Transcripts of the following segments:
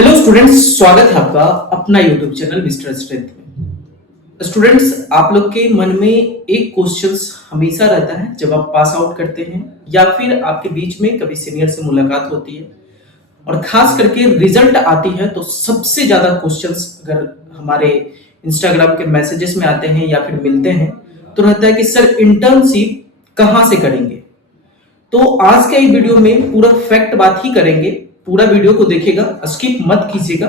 Hello students, स्वागत है आपका अपना यूट्यूब चैनल मिस्टर स्ट्रेंथ में। स्टूडेंट्स, आप लोग के मन में एक क्वेश्चंस हमेशा रहता है जब आप पास आउट करते हैं या फिर आपके बीच में कभी सीनियर से मुलाकात होती है और खास करके रिजल्ट आती है तो सबसे ज्यादा क्वेश्चंस अगर हमारे इंस्टाग्राम के मैसेजेस में आते हैं या फिर मिलते हैं तो रहता है कि सर इंटर्नशिप कहाँ से करेंगे। तो आज के इस वीडियो में पूरा फैक्ट बात ही करेंगे। पूरा वीडियो को देखिएगा, स्किप मत कीजिएगा।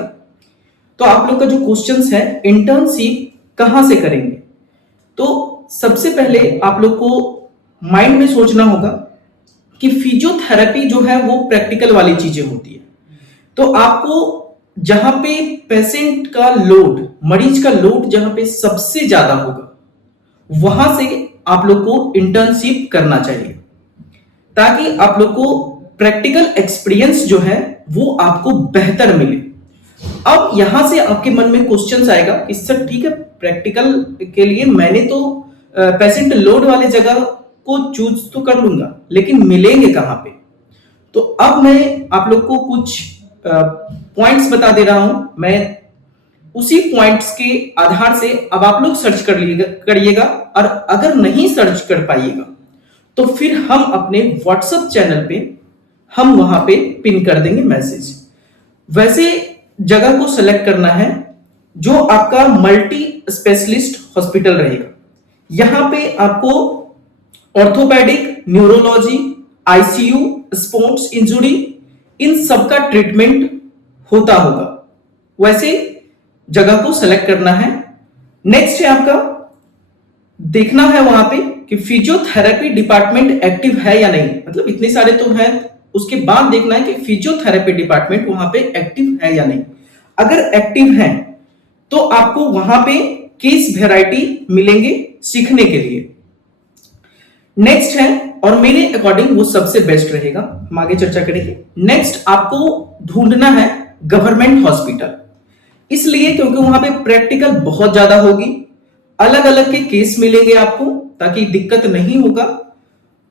तो आप लोग का जो क्वेश्चंस है इंटर्नशिप कहां से करेंगे, तो सबसे पहले आप लोग को माइंड में सोचना होगा कि फिजियोथेरेपी जो है वो प्रैक्टिकल वाली चीजें होती है। तो आपको जहां पे पेशेंट का लोड, मरीज का लोड जहां पे सबसे ज्यादा होगा वहां से आप लोग को इंटर्नशिप करना चाहिए ताकि आप लोग को प्रैक्टिकल एक्सपीरियंस जो है वो आपको बेहतर मिले। अब यहां से आपके मन में क्वेश्चंस आएगा कि सर ठीक है, प्रैक्टिकल के लिए मैंने तो पेशेंट लोड वाले जगह को चूज तो कर लूंगा, लेकिन मिलेंगे कहां पे। तो अब मैं आप लोग को कुछ पॉइंट्स बता दे रहा हूं। मैं उसी पॉइंट्स के आधार से अब आप लोग सर्च करिएगा और अगर नहीं सर्च कर पाइएगा तो फिर हम अपने व्हाट्सएप चैनल पे हम वहां पे पिन कर देंगे मैसेज। वैसे जगह को सेलेक्ट करना है जो आपका मल्टी स्पेशलिस्ट हॉस्पिटल रहेगा। यहां पे आपको orthopaedic, neurology, ICU, sports injury, इन सब का ट्रीटमेंट होता होगा। वैसे जगह को सेलेक्ट करना है। नेक्स्ट है आपका देखना है वहां पे कि फिजियोथेरेपी डिपार्टमेंट एक्टिव है या नहीं। मतलब इतने सारे तो हैं, उसके बाद देखना है कि फिजियोथेरेपी डिपार्टमेंट वहां पे एक्टिव है या नहीं। अगर एक्टिव है तो आपको वहां पे केस वेराइटी मिलेंगे सीखने के लिए। नेक्स्ट है, और मेरे अकॉर्डिंग वो सबसे बेस्ट रहेगा, हम आगे चर्चा करेंगे। नेक्स्ट आपको ढूंढना है गवर्नमेंट हॉस्पिटल, इसलिए क्योंकि वहां पे प्रैक्टिकल बहुत ज्यादा होगी, अलग अलग के केस मिलेंगे आपको ताकि दिक्कत नहीं होगा।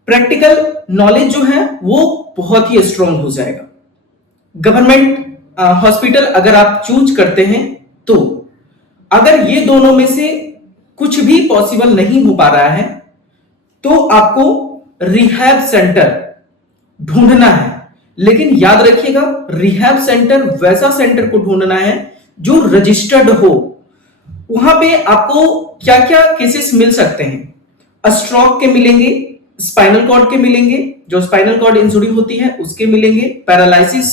प्रैक्टिकल नॉलेज जो है वो बहुत ही स्ट्रांग हो जाएगा। गवर्नमेंट हॉस्पिटल अगर आप चूज करते हैं तो अगर ये दोनों में से कुछ भी पॉसिबल नहीं हो पा रहा है तो आपको रिहैब सेंटर ढूंढना है। लेकिन याद रखिएगा, रिहैब सेंटर वैसा सेंटर को ढूंढना है जो रजिस्टर्ड हो। वहां पे आपको क्या क्या केसेस मिल सकते हैं, स्ट्रोक के मिलेंगे, स्पाइनल कॉर्ड के मिलेंगे, जो स्पाइनल कॉर्ड इंजरी होती है उसके मिलेंगे, पैरालिसिस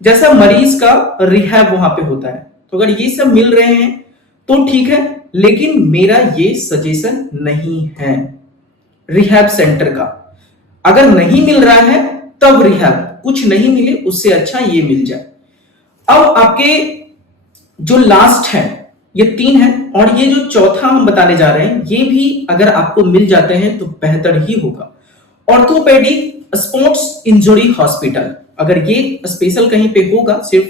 जैसा मरीज का रिहैब वहां पे होता है। तो अगर ये सब मिल रहे हैं तो ठीक है, लेकिन मेरा ये सजेशन नहीं है रिहैब सेंटर का। अगर नहीं मिल रहा है तब रिहैब, कुछ नहीं मिले उससे अच्छा ये मिल जाए। अब आपके जो लास्ट है ये 3 है और ये जो चौथा हम बताने जा रहे हैं ये भी अगर आपको मिल जाते हैं तो बेहतर ही होगा। ऑर्थोपेडिक स्पोर्ट्स इंजरी हॉस्पिटल, अगर ये स्पेशल कहीं पे होगा सिर्फ,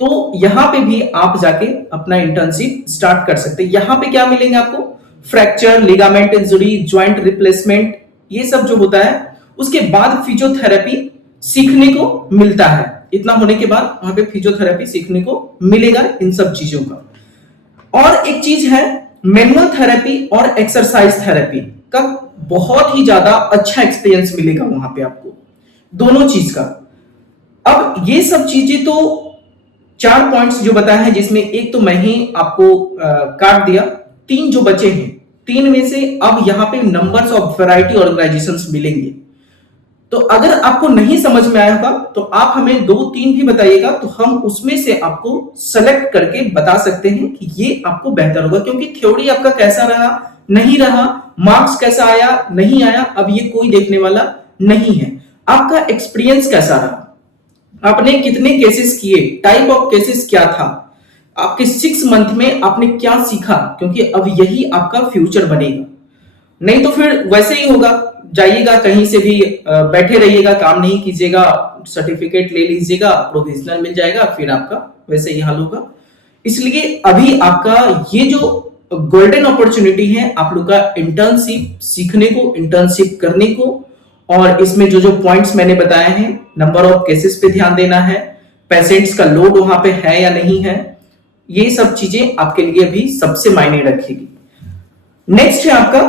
तो यहां पे भी आप जाके अपना इंटर्नशिप स्टार्ट कर सकते हैं। यहां पे क्या मिलेंगे आपको, fracture, ligament injury, joint replacement, ये सब जो होता है। उसके बाद फिजियोथेरेपी सीखने को मिलता है। इतना होने के बाद वहां पे फिजियोथेरेपी सीखने को मिलेगा इन सब चीजों का। और एक चीज है मैनुअल थेरेपी और एक्सरसाइज थेरेपी का बहुत ही ज्यादा अच्छा एक्सपीरियंस मिलेगा वहां पे आपको, दोनों चीज का। अब ये सब चीजें तो 4 पॉइंट्स जो बताए हैं, जिसमें एक तो मैं ही आपको काट दिया, 3 जो बचे हैं, 3 में से अब यहां पे नंबर्स ऑफ वैरायटी ऑर्गेनाइजेशंस मिलेंगे। तो अगर आपको नहीं समझ में आया होगा तो आप हमें 2-3 भी बताइएगा, तो हम उसमें से आपको सेलेक्ट करके बता सकते हैं कि ये आपको बेहतर होगा। क्योंकि थ्योरी आपका कैसा रहा, नहीं रहा, मार्क्स कैसा आया, नहीं आया, अब ये कोई देखने वाला नहीं है। आपका एक्सपीरियंस कैसा रहा, आपने कितने केसेस किए, टाइप ऑफ केसेस क्या था, आपके 6 मंथ में आपने क्या सीखा, क्योंकि अब यही आपका फ्यूचर बनेगा। नहीं तो फिर वैसे ही होगा, जाइएगा कहीं से भी बैठे रहिएगा, काम नहीं कीजिएगा, सर्टिफिकेट ले लीजिएगा, प्रोविजनल मिल जाएगा, फिर आपका वैसे ही हाल होगा। इसलिए अभी आपका ये जो गोल्डन अपॉर्चुनिटी है आप लोग का इंटर्नशिप सीखने को, इंटर्नशिप करने को, और इसमें जो जो पॉइंट्स मैंने बताए हैं, नंबर ऑफ केसेस पे ध्यान देना है, पेशेंट्स का लोड वहां पे है या नहीं है, ये सब चीजें आपके लिए भी सबसे मायने रखेगी। नेक्स्ट है आपका,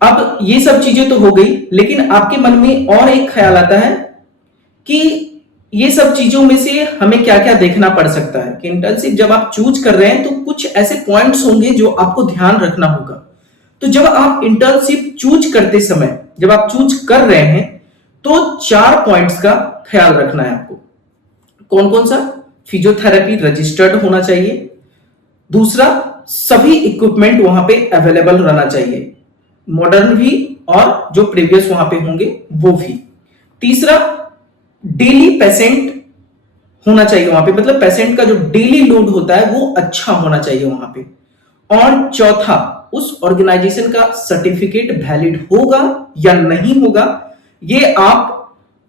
अब ये सब चीजें तो हो गई, लेकिन आपके मन में और एक ख्याल आता है कि ये सब चीजों में से हमें क्या क्या देखना पड़ सकता है कि इंटर्नशिप जब आप चूज कर रहे हैं तो कुछ ऐसे पॉइंट्स होंगे जो आपको ध्यान रखना होगा। तो जब आप इंटर्नशिप चूज करते समय, जब आप चूज कर रहे हैं, तो 4 पॉइंट्स का ख्याल रखना है आपको। कौन कौन सा? फिजियोथेरेपी रजिस्टर्ड होना चाहिए। दूसरा, सभी इक्विपमेंट वहां पे अवेलेबल रहना चाहिए, मॉडर्न भी और जो प्रीवियस वहां पे होंगे वो भी। तीसरा, डेली पेशेंट होना चाहिए वहां पे, मतलब पेशेंट का जो डेली लोड होता है वो अच्छा होना चाहिए वहां पे। और चौथा, उस ऑर्गेनाइजेशन का सर्टिफिकेट वैलिड होगा या नहीं होगा, ये आप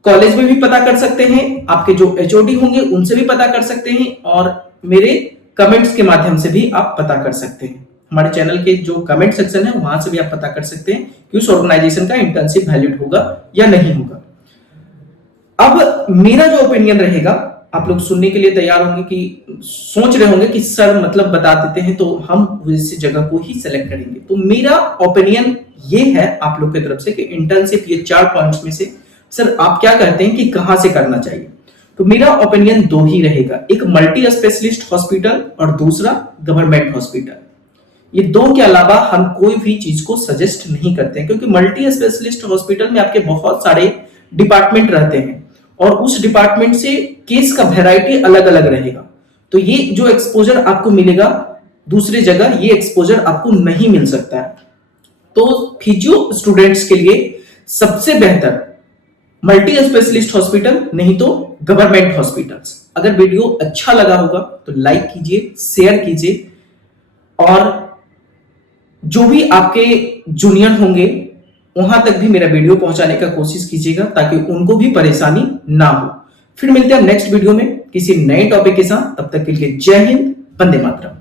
कॉलेज में भी पता कर सकते हैं, आपके जो एचओडी होंगे उनसे भी पता कर सकते हैं, और मेरे कमेंट्स के माध्यम से भी आप पता कर सकते हैं। हमारे चैनल के जो कमेंट सेक्शन है वहां से भी आप पता कर सकते हैं कि उस ऑर्गेनाइजेशन का इंटर्नशिप वैलिड होगा या नहीं होगा। अब मेरा जो ओपिनियन रहेगा, आप लोग सुनने के लिए तैयार होंगे कि सोच रहे होंगे कि सर मतलब बता देते हैं तो हम इस जगह को ही सेलेक्ट करेंगे। तो मेरा ओपिनियन ये है आप लोग की तरफ से कि इंटर्नशिप ये 4 पॉइंट्स में से सर आप क्या कहते हैं कि कहां से करना चाहिए। तो मेरा ओपिनियन 2 ही रहेगा, एक मल्टी स्पेशलिस्ट हॉस्पिटल और दूसरा गवर्नमेंट हॉस्पिटल। ये 2 के अलावा हम कोई भी चीज को सजेस्ट नहीं करते हैं, क्योंकि मल्टी स्पेशलिस्ट हॉस्पिटल में आपके बहुत सारे डिपार्टमेंट रहते हैं और उस डिपार्टमेंट से केस का वैरायटी अलग अलग रहेगा। तो ये जो एक्सपोजर आपको मिलेगा दूसरी जगह, ये एक्सपोजर आपको नहीं मिल सकता है। तो फिजियो स्टूडेंट्स के लिए सबसे बेहतर मल्टी स्पेशलिस्ट हॉस्पिटल, नहीं तो गवर्नमेंट हॉस्पिटल्स। अगर वीडियो अच्छा लगा होगा तो लाइक कीजिए, शेयर कीजिए, और जो भी आपके जूनियर होंगे वहां तक भी मेरा वीडियो पहुंचाने का कोशिश कीजिएगा ताकि उनको भी परेशानी ना हो। फिर मिलते हैं नेक्स्ट वीडियो में किसी नए टॉपिक के साथ, तब तक के लिए जय हिंद, वंदे मातरम।